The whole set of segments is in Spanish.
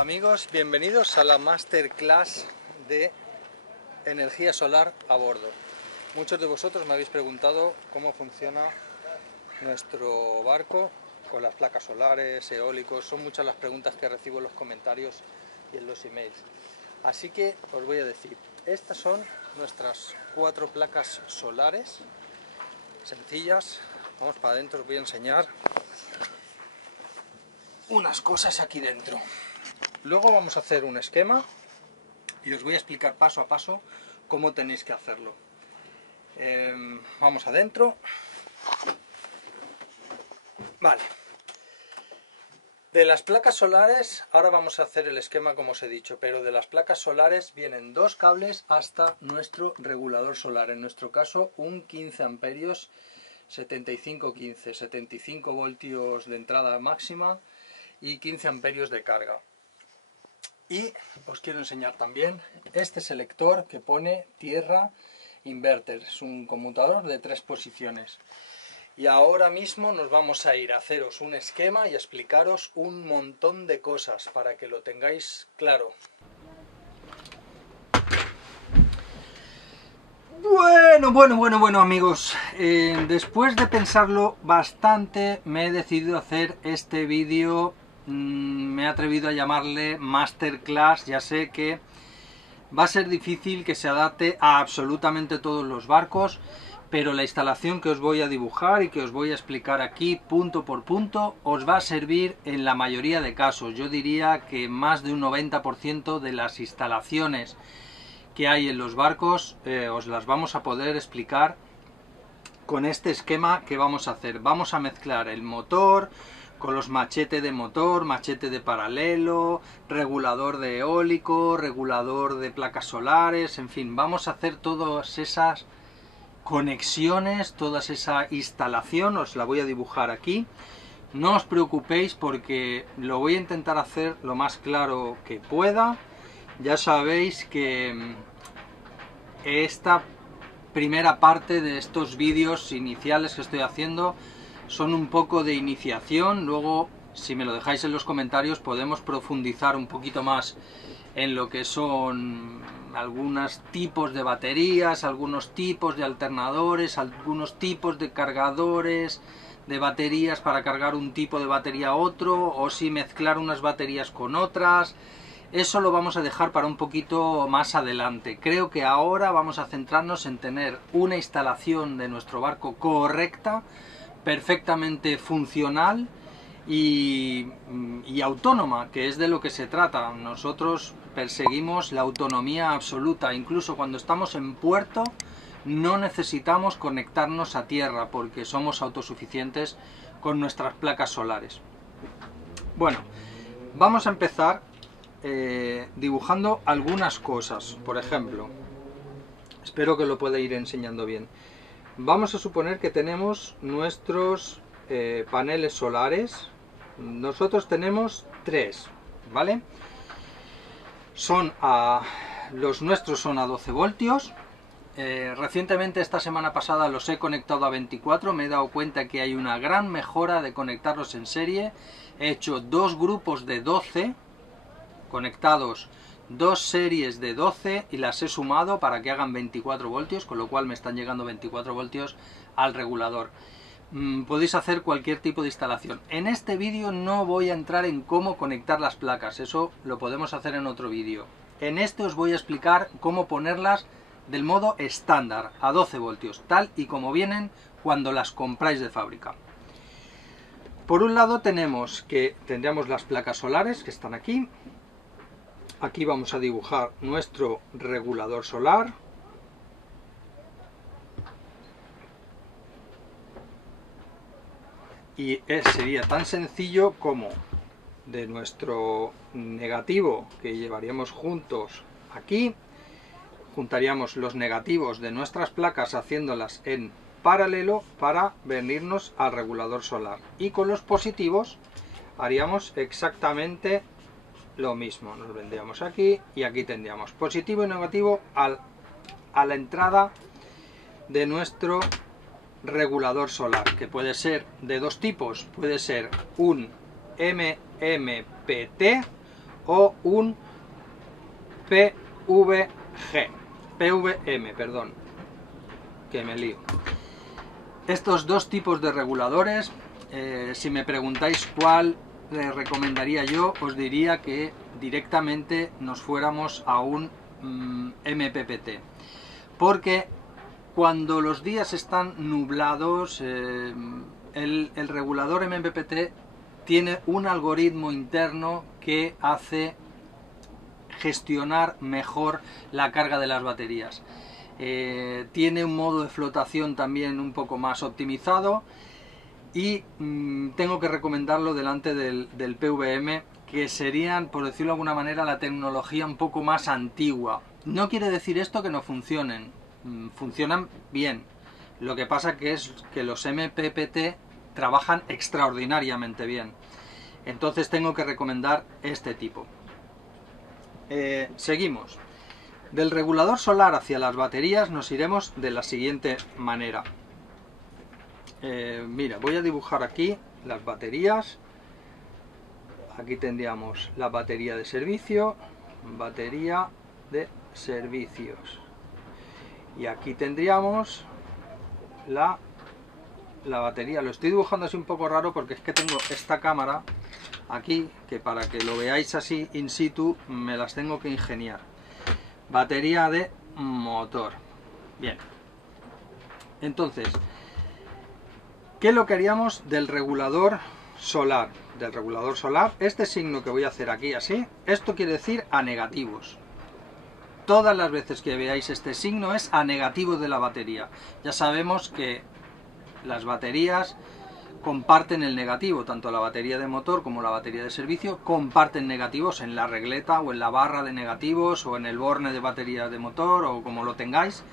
Amigos, bienvenidos a la Masterclass de energía solar a bordo. Muchos de vosotros me habéis preguntado cómo funciona nuestro barco con las placas solares, eólicos. Son muchas las preguntas que recibo en los comentarios y en los emails. Así que os voy a decir, estas son nuestras 4 placas solares sencillas. Vamos para adentro, os voy a enseñar unas cosas aquí dentro. Luego vamos a hacer un esquema y os voy a explicar paso a paso cómo tenéis que hacerlo. Vamos adentro. Vale. De las placas solares, ahora vamos a hacer el esquema como os he dicho, pero de las placas solares vienen 2 cables hasta nuestro regulador solar. En nuestro caso, un 15 amperios, 75-15, 75 voltios de entrada máxima y 15 amperios de carga. Y os quiero enseñar también este selector que pone tierra inverter. Es un conmutador de 3 posiciones. Y ahora mismo nos vamos a ir a haceros un esquema y a explicaros un montón de cosas para que lo tengáis claro. Bueno amigos, después de pensarlo bastante me he decidido hacer este vídeo. Me he atrevido a llamarle Masterclass. Ya sé que va a ser difícil que se adapte a absolutamente todos los barcos, pero la instalación que os voy a dibujar y que os voy a explicar aquí punto por punto os va a servir en la mayoría de casos. Yo diría que más de un 90% de las instalaciones que hay en los barcos os las vamos a poder explicar con este esquema que vamos a hacer. Vamos a mezclar el motor con los machetes de motor, machete de paralelo, regulador de eólico, regulador de placas solares, en fin, vamos a hacer todas esas conexiones, toda esa instalación, os la voy a dibujar aquí. No os preocupéis porque lo voy a intentar hacer lo más claro que pueda. Ya sabéis que esta primera parte de estos vídeos iniciales que estoy haciendo son un poco de iniciación. Luego, si me lo dejáis en los comentarios, podemos profundizar un poquito más en lo que son algunos tipos de baterías, algunos tipos de alternadores, algunos tipos de cargadores de baterías para cargar un tipo de batería a otro, o si mezclar unas baterías con otras. Eso lo vamos a dejar para un poquito más adelante. Creo que ahora vamos a centrarnos en tener una instalación de nuestro barco correcta, perfectamente funcional y autónoma, que es de lo que se trata. Nosotros perseguimos la autonomía absoluta. Incluso cuando estamos en puerto no necesitamos conectarnos a tierra porque somos autosuficientes con nuestras placas solares. Bueno, vamos a empezar dibujando algunas cosas. Por ejemplo, espero que lo pueda ir enseñando bien. Vamos a suponer que tenemos nuestros paneles solares. Nosotros tenemos 3, ¿vale? Los nuestros son a 12 voltios. Recientemente, esta semana pasada, los he conectado a 24. Me he dado cuenta que hay una gran mejora de conectarlos en serie. He hecho 2 grupos de 12 conectados, 2 series de 12 y las he sumado para que hagan 24 voltios, con lo cual me están llegando 24 voltios al regulador. Podéis hacer cualquier tipo de instalación. En este vídeo no voy a entrar en cómo conectar las placas, eso lo podemos hacer en otro vídeo. En este os voy a explicar cómo ponerlas del modo estándar, a 12 voltios, tal y como vienen cuando las compráis de fábrica. Por un lado tendríamos las placas solares que están aquí. Aquí vamos a dibujar nuestro regulador solar. Y sería tan sencillo como de nuestro negativo que llevaríamos juntos aquí, juntaríamos los negativos de nuestras placas haciéndolas en paralelo para venirnos al regulador solar. Y con los positivos haríamos exactamente lo mismo, nos vendríamos aquí y aquí tendríamos positivo y negativo a la entrada de nuestro regulador solar, que puede ser de 2 tipos, puede ser un MMPT o un PVM, perdón, que me lío. Estos dos tipos de reguladores, si me preguntáis cuál les recomendaría yo, os diría que directamente nos fuéramos a un MPPT, porque cuando los días están nublados, el regulador MPPT tiene un algoritmo interno que hace gestionar mejor la carga de las baterías. Tiene un modo de flotación también un poco más optimizado y tengo que recomendarlo delante del PVM, que serían, por decirlo de alguna manera, la tecnología un poco más antigua. No quiere decir esto que no funcionen, funcionan bien. Lo que pasa que es que los MPPT trabajan extraordinariamente bien. Entonces tengo que recomendar este tipo. Seguimos. Del regulador solar hacia las baterías nos iremos de la siguiente manera. Mira, voy a dibujar aquí las baterías. Aquí tendríamos la batería de servicio, batería de servicios. Y aquí tendríamos la batería. Lo estoy dibujando así un poco raro porque es que tengo esta cámara aquí, que para que lo veáis así in situ me las tengo que ingeniar. Batería de motor. Bien. Entonces, ¿qué es lo que haríamos del regulador solar? Del regulador solar, este signo que voy a hacer aquí así, esto quiere decir a negativos. Todas las veces que veáis este signo es a negativo de la batería. Ya sabemos que las baterías comparten el negativo, tanto la batería de motor como la batería de servicio comparten negativos en la regleta o en la barra de negativos o en el borne de batería de motor o como lo tengáis.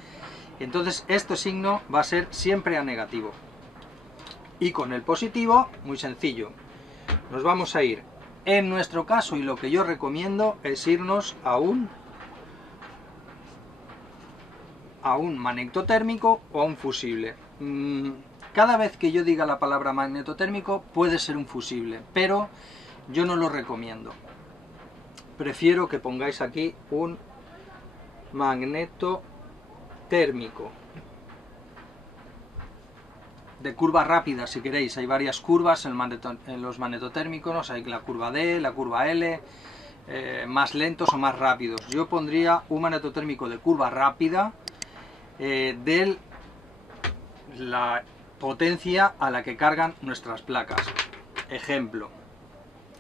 Entonces este signo va a ser siempre a negativo. Y con el positivo, muy sencillo, nos vamos a ir, en nuestro caso, y lo que yo recomiendo es irnos a un magnetotérmico o a un fusible. Cada vez que yo diga la palabra magnetotérmico puede ser un fusible, pero yo no lo recomiendo. Prefiero que pongáis aquí un magnetotérmico. De curva rápida, si queréis. Hay varias curvas en los magnetotérmicos, hay la curva D, la curva L, más lentos o más rápidos. Yo pondría un magnetotérmico de curva rápida de la potencia a la que cargan nuestras placas. Ejemplo,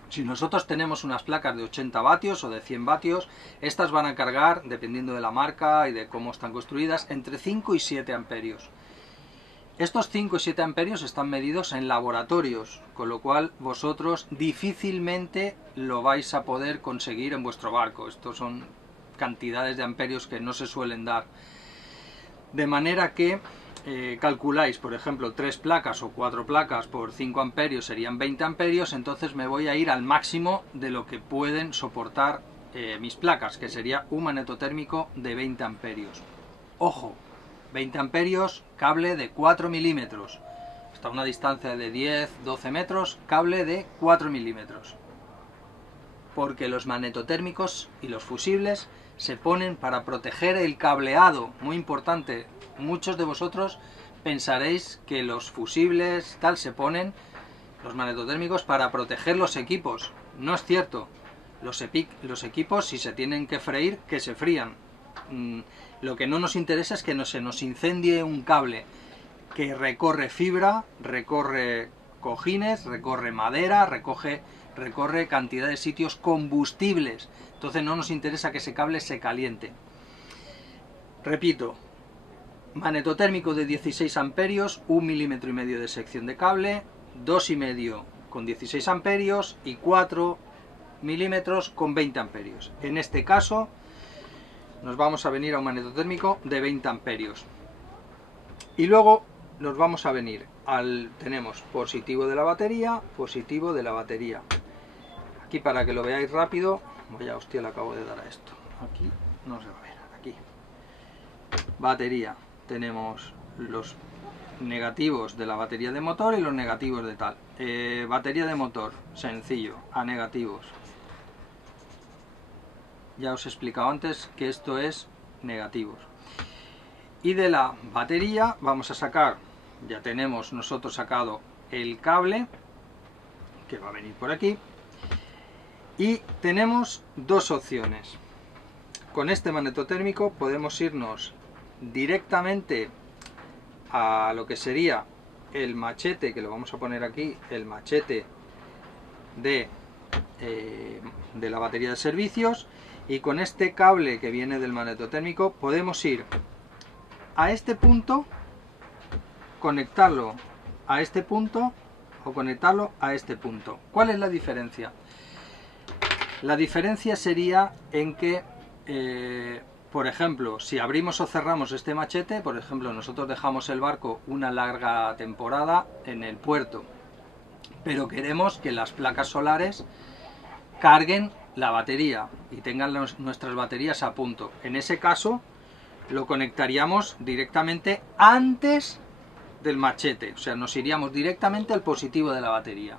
si nosotros tenemos unas placas de 80 vatios o de 100 vatios, estas van a cargar, dependiendo de la marca y de cómo están construidas, entre 5 y 7 amperios. Estos 5 y 7 amperios están medidos en laboratorios, con lo cual vosotros difícilmente lo vais a poder conseguir en vuestro barco. Estos son cantidades de amperios que no se suelen dar. De manera que calculáis, por ejemplo, 3 placas o 4 placas por 5 amperios serían 20 amperios, entonces me voy a ir al máximo de lo que pueden soportar mis placas, que sería un magnetotérmico de 20 amperios. Ojo, 20 amperios, cable de 4 milímetros, hasta una distancia de 10-12 metros, cable de 4 milímetros. Porque los magnetotérmicos y los fusibles se ponen para proteger el cableado, muy importante. Muchos de vosotros pensaréis que los fusibles tal se ponen, los magnetotérmicos, para proteger los equipos. No es cierto. Los equipos, si se tienen que freír, que se frían. Lo que no nos interesa es que no se nos incendie un cable que recorre fibra, recorre cojines, recorre madera, recorre cantidad de sitios combustibles. Entonces no nos interesa que ese cable se caliente. Repito, magnetotérmico de 16 amperios, 1,5 milímetros de sección de cable, 2,5 con 16 amperios y 4 milímetros con 20 amperios. En este caso nos vamos a venir a un magnetotérmico de 20 amperios. Y luego nos vamos a venir tenemos positivo de la batería, positivo de la batería. Aquí, para que lo veáis rápido, vaya hostia le acabo de dar a esto. Aquí no se va a ver, aquí. Batería, tenemos los negativos de la batería de motor y los negativos de tal. Batería de motor, sencillo, a negativos. ya os he explicado antes que esto es negativos. Y de la batería vamos a sacar, ya tenemos nosotros sacado el cable, que va a venir por aquí, y tenemos dos opciones. Con este magnetotérmico podemos irnos directamente a lo que sería el machete, que lo vamos a poner aquí, el machete de la batería de servicios, y con este cable que viene del magnetotérmico podemos ir a este punto, conectarlo a este punto o conectarlo a este punto. ¿Cuál es la diferencia? La diferencia sería en que, por ejemplo, si abrimos o cerramos este machete, por ejemplo, nosotros dejamos el barco una larga temporada en el puerto, pero queremos que las placas solares carguen la batería y tengan nuestras baterías a punto. En ese caso lo conectaríamos directamente antes del machete, o sea, nos iríamos directamente al positivo de la batería,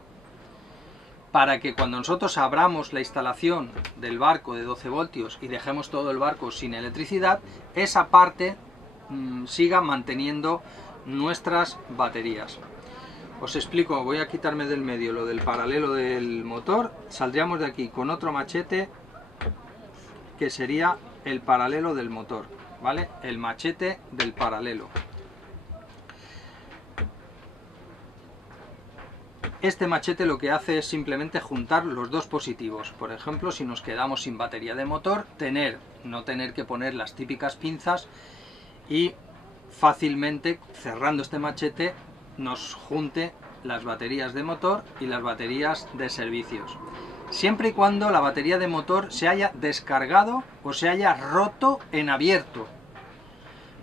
para que cuando nosotros abramos la instalación del barco de 12 voltios y dejemos todo el barco sin electricidad, esa parte siga manteniendo nuestras baterías. Os explico, voy a quitarme del medio lo del paralelo del motor, saldríamos de aquí con otro machete que sería el paralelo del motor, ¿vale? El machete del paralelo. Este machete lo que hace es simplemente juntar los dos positivos. Por ejemplo, si nos quedamos sin batería de motor, no tener que poner las típicas pinzas y fácilmente, cerrando este machete, nos junte las baterías de motor y las baterías de servicios. Siempre y cuando la batería de motor se haya descargado o se haya roto en abierto.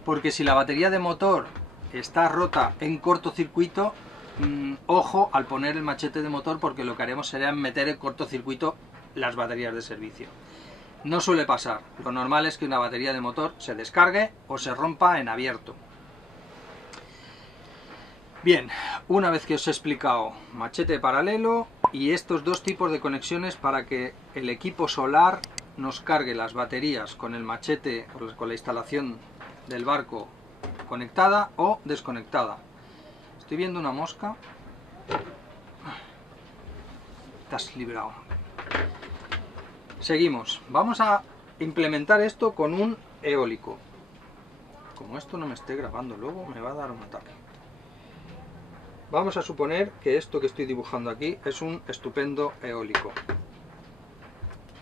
Porque si la batería de motor está rota en cortocircuito, ojo al poner el machete de motor, porque lo que haremos será meter en cortocircuito las baterías de servicio. No suele pasar, lo normal es que una batería de motor se descargue o se rompa en abierto. Bien, una vez que os he explicado machete paralelo y estos dos tipos de conexiones para que el equipo solar nos cargue las baterías con el machete, con la instalación del barco conectada o desconectada. Estoy viendo una mosca. Te has librado. Seguimos. Vamos a implementar esto con un eólico. Como esto no me esté grabando luego, me va a dar un ataque. Vamos a suponer que esto que estoy dibujando aquí es un estupendo eólico.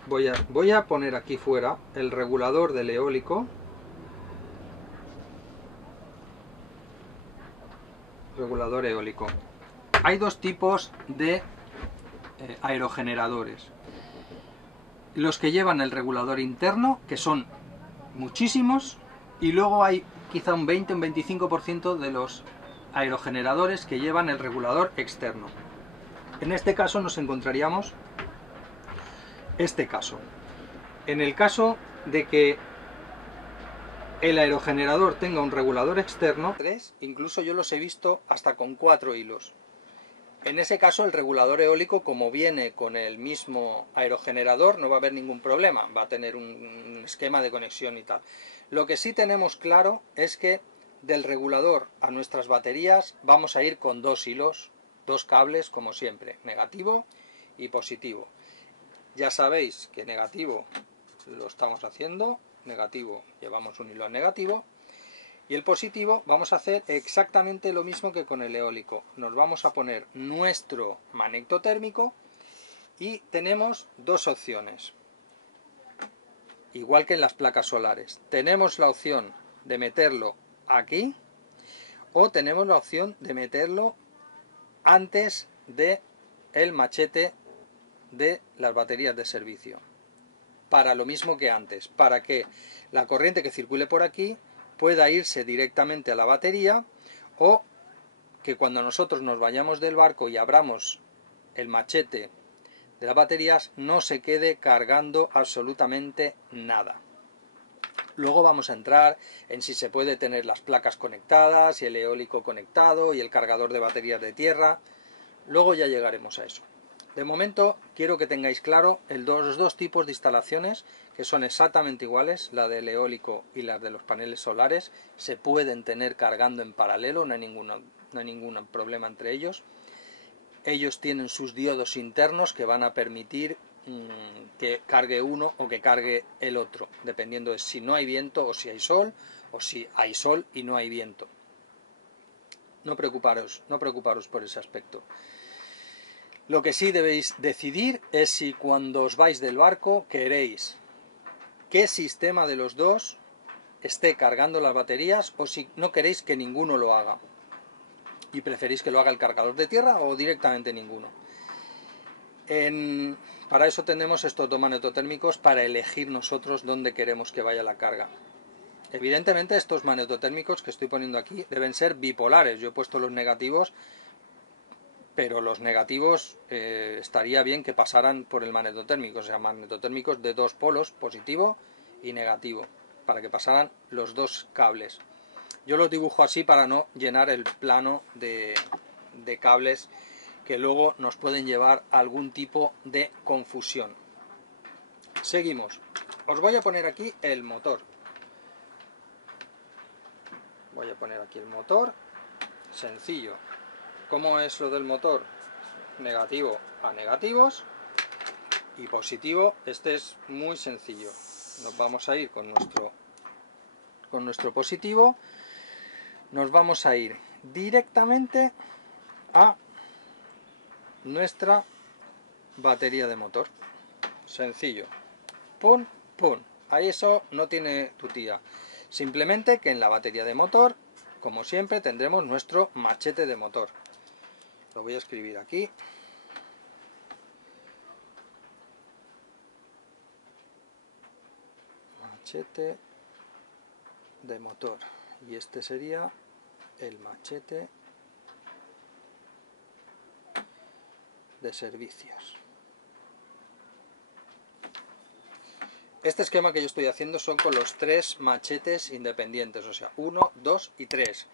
Voy a poner aquí fuera el regulador del eólico. Regulador eólico. Hay dos tipos de aerogeneradores. Los que llevan el regulador interno, que son muchísimos, y luego hay quizá un 20 o un 25% de los aerogeneradores que llevan el regulador externo. En este caso nos encontraríamos este caso. En el caso de que el aerogenerador tenga un regulador externo, incluso yo los he visto hasta con 4 hilos. En ese caso el regulador eólico, como viene con el mismo aerogenerador, no va a haber ningún problema, va a tener un esquema de conexión y tal. Lo que sí tenemos claro es que del regulador a nuestras baterías vamos a ir con 2 hilos, 2 cables como siempre, negativo y positivo. Ya sabéis que negativo lo estamos haciendo, negativo llevamos un hilo negativo, y el positivo vamos a hacer exactamente lo mismo que con el eólico. Nos vamos a poner nuestro magnetotérmico y tenemos dos opciones, igual que en las placas solares. Tenemos la opción de meterlo aquí o tenemos la opción de meterlo antes de el machete de las baterías de servicio, para lo mismo que antes, para que la corriente que circule por aquí pueda irse directamente a la batería, o que cuando nosotros nos vayamos del barco y abramos el machete de las baterías no se quede cargando absolutamente nada. Luego vamos a entrar en si se puede tener las placas conectadas y el eólico conectado y el cargador de baterías de tierra. Luego ya llegaremos a eso. De momento quiero que tengáis claro los dos tipos de instalaciones que son exactamente iguales, la del eólico y la de los paneles solares, se pueden tener cargando en paralelo, no hay ningún problema entre ellos. Ellos tienen sus diodos internos que van a permitir que cargue uno o que cargue el otro, dependiendo de si no hay viento o si hay sol, o si hay sol y no hay viento. No preocuparos por ese aspecto. Lo que sí debéis decidir es si cuando os vais del barco queréis qué sistema de los dos esté cargando las baterías o si no queréis que ninguno lo haga y preferís que lo haga el cargador de tierra o directamente ninguno. Para eso tenemos estos dos magnetotérmicos para elegir nosotros dónde queremos que vaya la carga. Evidentemente estos magnetotérmicos que estoy poniendo aquí deben ser bipolares. Yo he puesto los negativos, pero los negativos estaría bien que pasaran por el magnetotérmico, o sea, magnetotérmicos de dos polos, positivo y negativo, para que pasaran los dos cables. Yo los dibujo así para no llenar el plano de cables que luego nos pueden llevar a algún tipo de confusión. Seguimos. Os voy a poner aquí el motor. Voy a poner aquí el motor. Sencillo. ¿Cómo es lo del motor? Negativo a negativos y positivo. Este es muy sencillo. Nos vamos a ir con nuestro positivo. Nos vamos a ir directamente a nuestra batería de motor. Sencillo. Pum, pum. Ahí eso no tiene tutía. Simplemente que en la batería de motor, como siempre, tendremos nuestro machete de motor. Lo voy a escribir aquí. Machete de motor. Y este sería el machete de servicios. Este esquema que yo estoy haciendo son con los 3 machetes independientes, o sea, 1, 2 y 3.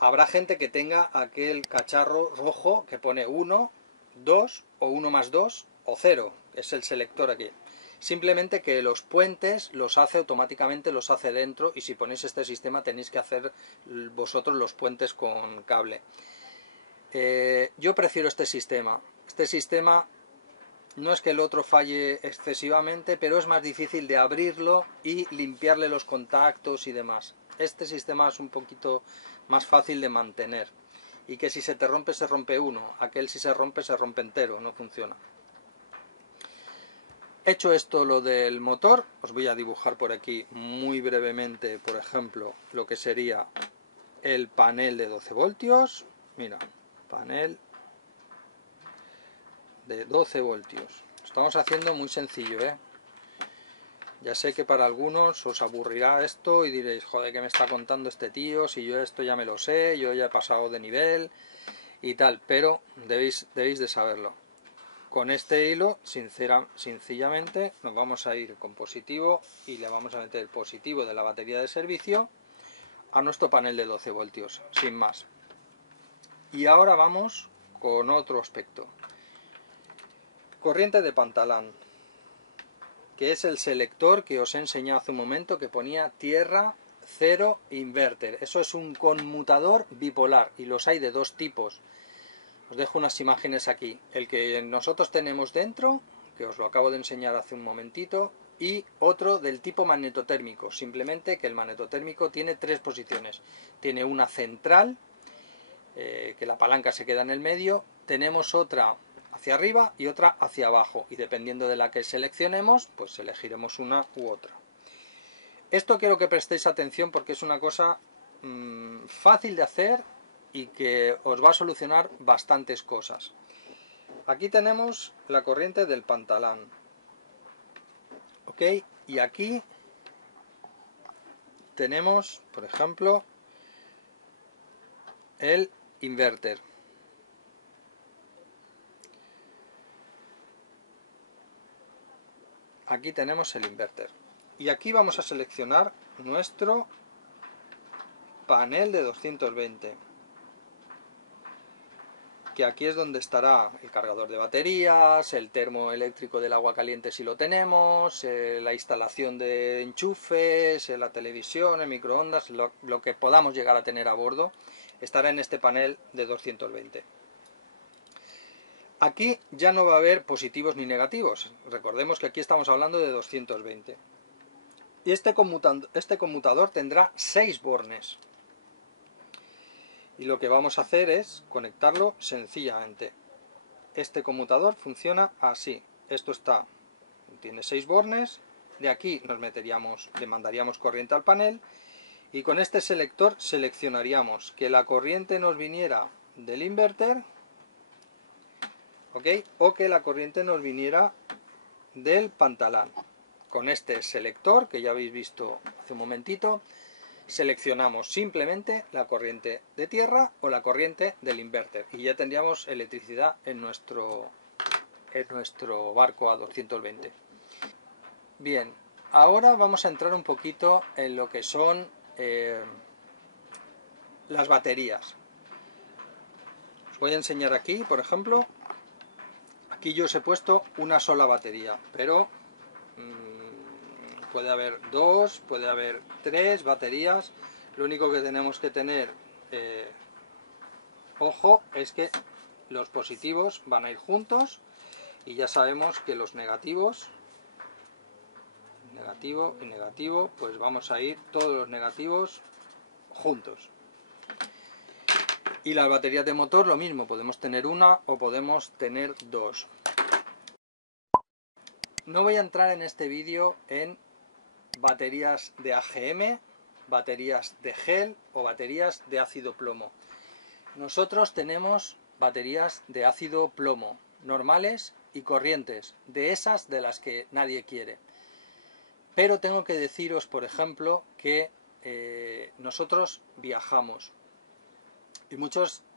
Habrá gente que tenga aquel cacharro rojo que pone 1, 2 o 1 más 2 o 0, es el selector aquí. Simplemente que los puentes los hace automáticamente, los hace dentro, y si ponéis este sistema tenéis que hacer vosotros los puentes con cable. Yo prefiero este sistema. Este sistema no es que el otro falle excesivamente, pero es más difícil de abrirlo y limpiarle los contactos y demás. Este sistema es un poquito más fácil de mantener. Y que si se te rompe, se rompe uno. Aquel si se rompe entero, no funciona. Hecho esto lo del motor, os voy a dibujar por aquí muy brevemente, por ejemplo, lo que sería el panel de 12 voltios. Mira, panel de 12 voltios. Estamos haciendo muy sencillo, ¿eh? Ya sé que para algunos os aburrirá esto y diréis, joder, ¿qué me está contando este tío? Si yo esto ya me lo sé, yo ya he pasado de nivel y tal, pero debéis de saberlo. Con este hilo, sencillamente, nos vamos a ir con positivo y le vamos a meter el positivo de la batería de servicio a nuestro panel de 12 voltios, sin más. Y ahora vamos con otro aspecto. Corriente de pantalán, que es el selector que os he enseñado hace un momento, que ponía tierra, cero, inverter. Eso es un conmutador bipolar y los hay de dos tipos. Os dejo unas imágenes aquí. El que nosotros tenemos dentro, que os lo acabo de enseñar hace un momentito, y otro del tipo magnetotérmico. Simplemente que el magnetotérmico tiene 3 posiciones. Tiene una central, que la palanca se queda en el medio. Tenemos otra hacia arriba y otra hacia abajo. Y dependiendo de la que seleccionemos, pues elegiremos una u otra. Esto quiero que prestéis atención porque es una cosa fácil de hacer y que os va a solucionar bastantes cosas. Aquí tenemos la corriente del pantalán, ¿ok? Y aquí tenemos, por ejemplo, el inverter. Aquí tenemos el inverter. Y aquí vamos a seleccionar nuestro panel de 220. que aquí es donde estará el cargador de baterías, el termo eléctrico del agua caliente si lo tenemos, la instalación de enchufes, la televisión, el microondas, lo que podamos llegar a tener a bordo, estará en este panel de 220. Aquí ya no va a haber positivos ni negativos, recordemos que aquí estamos hablando de 220. Y este conmutador tendrá 6 bornes. Y lo que vamos a hacer es conectarlo sencillamente. Este conmutador funciona así. Esto tiene 6 bornes. De aquí le mandaríamos corriente al panel. Y con este selector seleccionaríamos que la corriente nos viniera del inverter, ¿ok? O que la corriente nos viniera del pantalán. Con este selector, que ya habéis visto hace un momentito, seleccionamos simplemente la corriente de tierra o la corriente del inverter y ya tendríamos electricidad en nuestro barco a 220. Bien, ahora vamos a entrar un poquito en lo que son las baterías. Os voy a enseñar aquí, por ejemplo, aquí yo os he puesto una sola batería, pero puede haber 2, puede haber 3 baterías. Lo único que tenemos que tener ojo es que los positivos van a ir juntos y ya sabemos que los negativos, negativo y negativo, pues vamos a ir todos los negativos juntos. Y las baterías de motor lo mismo, podemos tener una o podemos tener 2. No voy a entrar en este vídeo en baterías de AGM, baterías de gel o baterías de ácido plomo. Nosotros tenemos baterías de ácido plomo, normales y corrientes, de esas de las que nadie quiere. Pero tengo que deciros, por ejemplo, que nosotros viajamos. Y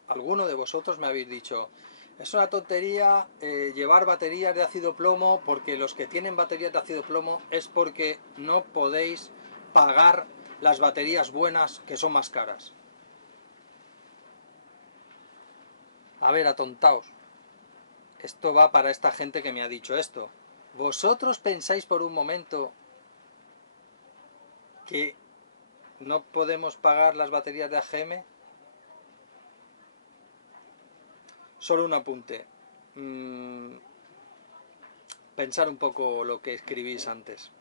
alguno de vosotros me habéis dicho, es una tontería llevar baterías de ácido plomo, porque los que tienen baterías de ácido plomo es porque no podéis pagar las baterías buenas, que son más caras. A ver, atontaos. Esto va para esta gente que me ha dicho esto. ¿Vosotros pensáis por un momento que no podemos pagar las baterías de AGM? Solo un apunte. Pensar un poco lo que escribís antes.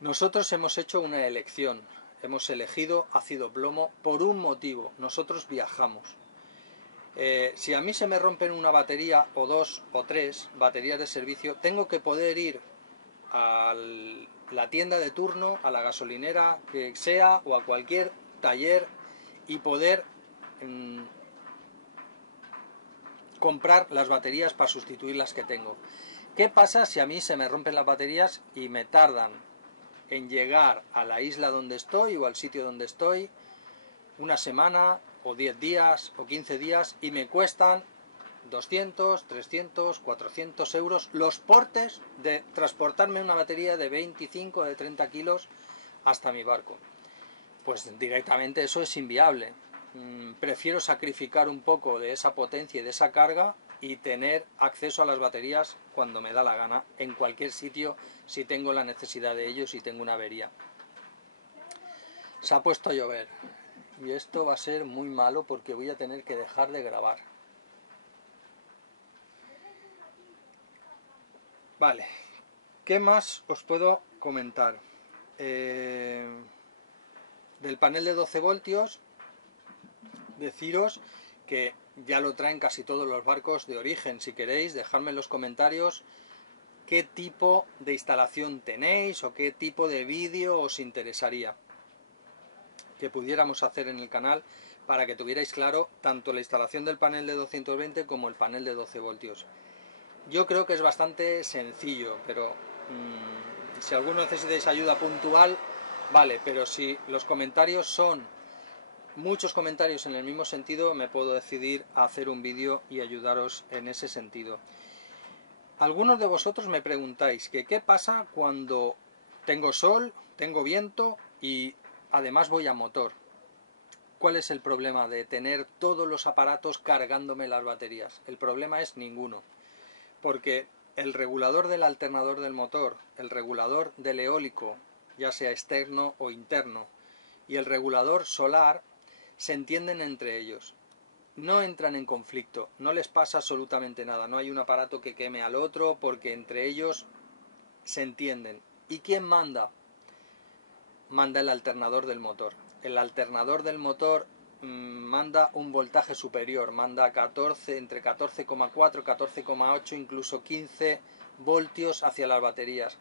Nosotros hemos hecho una elección. Hemos elegido ácido plomo por un motivo. Nosotros viajamos. Si a mí se me rompen una batería o 2 o 3 baterías de servicio, tengo que poder ir a la tienda de turno, a la gasolinera que sea o a cualquier taller y poder comprar las baterías para sustituir las que tengo. ¿Qué pasa si a mí se me rompen las baterías y me tardan en llegar a la isla donde estoy o al sitio donde estoy una semana o 10 días o 15 días y me cuestan 200, 300, 400 euros los portes de transportarme una batería de 25 o de 30 kilos hasta mi barco? Pues directamente eso es inviable. Prefiero sacrificar un poco de esa potencia y de esa carga y tener acceso a las baterías cuando me da la gana, en cualquier sitio, si tengo la necesidad de ello, si tengo una avería. Se ha puesto a llover y esto va a ser muy malo porque voy a tener que dejar de grabar. Vale, ¿qué más os puedo comentar? Del panel de 12 voltios, deciros que ya lo traen casi todos los barcos de origen. Si queréis, dejadme en los comentarios qué tipo de instalación tenéis o qué tipo de vídeo os interesaría que pudiéramos hacer en el canal para que tuvierais claro tanto la instalación del panel de 220 como el panel de 12 voltios. Yo creo que es bastante sencillo, pero si alguno necesitáis ayuda puntual, vale, pero si los comentarios son muchos comentarios en el mismo sentido, me puedo decidir a hacer un vídeo y ayudaros en ese sentido. Algunos de vosotros me preguntáis que qué pasa cuando tengo sol, tengo viento y además voy a motor. ¿cuál es el problema de tener todos los aparatos cargándome las baterías? El problema es ninguno, porque el regulador del alternador del motor, el regulador del eólico, ya sea externo o interno, y el regulador solar se entienden entre ellos. No entran en conflicto, no les pasa absolutamente nada, no hay un aparato que queme al otro porque entre ellos se entienden. ¿Y quién manda? Manda el alternador del motor. El alternador del motor manda un voltaje superior, manda 14, entre 14,4, 14,8, incluso 15 voltios hacia las baterías.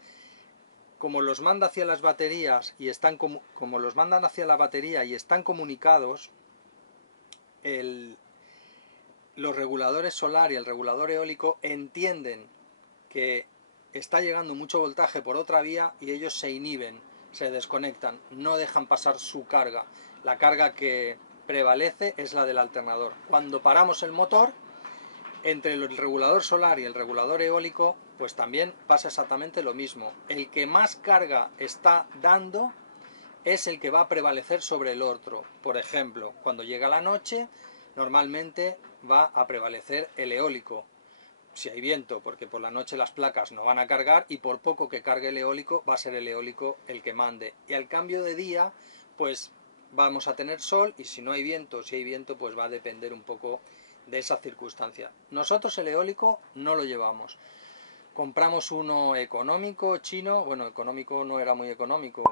Como los manda hacia las baterías y están como los mandan hacia la batería y están comunicados, los reguladores solar y el regulador eólico entienden que está llegando mucho voltaje por otra vía y ellos se inhiben, se desconectan, no dejan pasar su carga. La carga que prevalece es la del alternador. Cuando paramos el motor, entre el regulador solar y el regulador eólico, pues también pasa exactamente lo mismo. El que más carga está dando es el que va a prevalecer sobre el otro. Por ejemplo, cuando llega la noche, normalmente va a prevalecer el eólico, si hay viento, porque por la noche las placas no van a cargar y por poco que cargue el eólico va a ser el eólico el que mande. Y al cambio de día, pues vamos a tener sol y si no hay viento, si hay viento, pues va a depender un poco de esa circunstancia. Nosotros el eólico no lo llevamos. Compramos uno económico, chino, bueno, económico no era muy económico,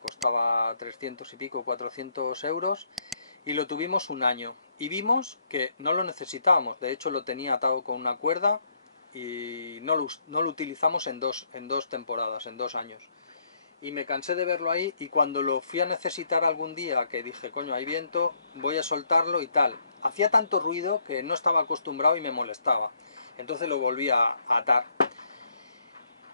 costaba 300 y pico, 400 euros, y lo tuvimos un año. Y vimos que no lo necesitábamos, de hecho lo tenía atado con una cuerda y no lo utilizamos en dos temporadas, en 2 años. Y me cansé de verlo ahí y cuando lo fui a necesitar algún día, que dije, coño, hay viento, voy a soltarlo y tal. Hacía tanto ruido que no estaba acostumbrado y me molestaba. Entonces lo volví a atar.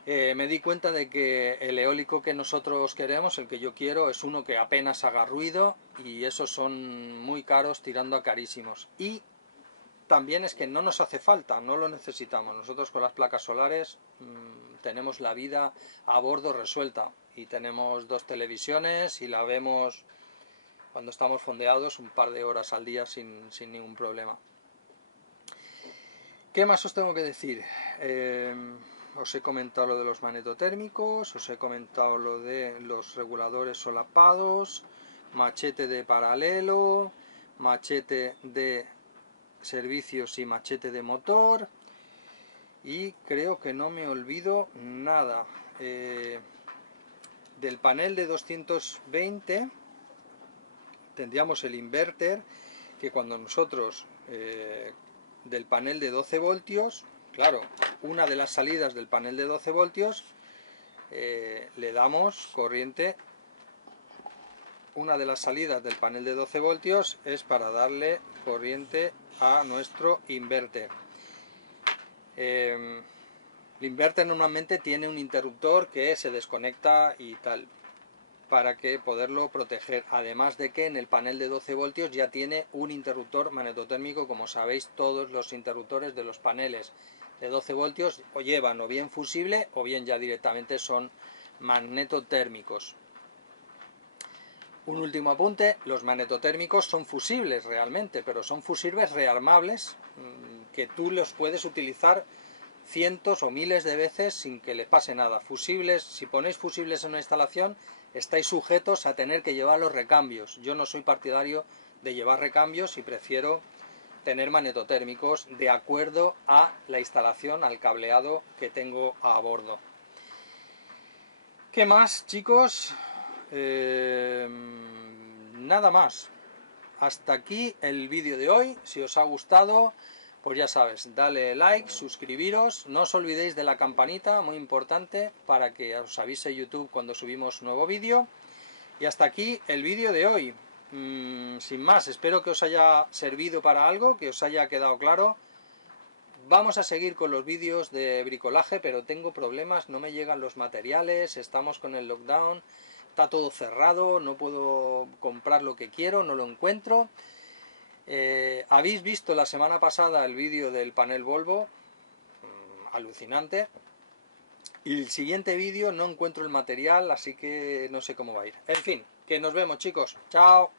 Me di cuenta de que el eólico que nosotros queremos, el que yo quiero, es uno que apenas haga ruido y esos son muy caros tirando a carísimos. Y también es que no nos hace falta, no lo necesitamos. Nosotros con las placas solares tenemos la vida a bordo resuelta y tenemos 2 televisiones y la vemos cuando estamos fondeados un par de horas al día sin ningún problema. ¿Qué más os tengo que decir? Os he comentado lo de los magnetotérmicos, os he comentado lo de los reguladores solapados, machete de paralelo, machete de servicios y machete de motor, y creo que no me olvido nada. Del panel de 220 tendríamos el inverter, que cuando nosotros del panel de 12 voltios, claro, una de las salidas del panel de 12 voltios le damos corriente. Una de las salidas del panel de 12 voltios es para darle corriente a nuestro inverter. El inverter normalmente tiene un interruptor que se desconecta y tal, para que poderlo proteger, además de que en el panel de 12 voltios ya tiene un interruptor magnetotérmico. Como sabéis, todos los interruptores de los paneles de 12 voltios o llevan o bien fusible o bien ya directamente son magnetotérmicos. Un último apunte: los magnetotérmicos son fusibles realmente, pero son fusibles rearmables, que tú los puedes utilizar cientos o miles de veces sin que le pase nada. Fusibles, si ponéis fusibles en una instalación, estáis sujetos a tener que llevar los recambios. Yo no soy partidario de llevar recambios y prefiero tener magnetotérmicos de acuerdo a la instalación, al cableado que tengo a bordo. ¿Qué más, chicos? Nada más. Hasta aquí el vídeo de hoy. Si os ha gustado, pues ya sabes, dale like, suscribiros, no os olvidéis de la campanita, muy importante, para que os avise YouTube cuando subimos un nuevo vídeo. Y hasta aquí el vídeo de hoy. Sin más, espero que os haya servido para algo, que os haya quedado claro. Vamos a seguir con los vídeos de bricolaje, pero tengo problemas, no me llegan los materiales, estamos con el lockdown, está todo cerrado, no puedo comprar lo que quiero, no lo encuentro. Habéis visto la semana pasada el vídeo del panel Volvo, alucinante, y el siguiente vídeo no encuentro el material, así que no sé cómo va a ir. En fin, que nos vemos, chicos, chao.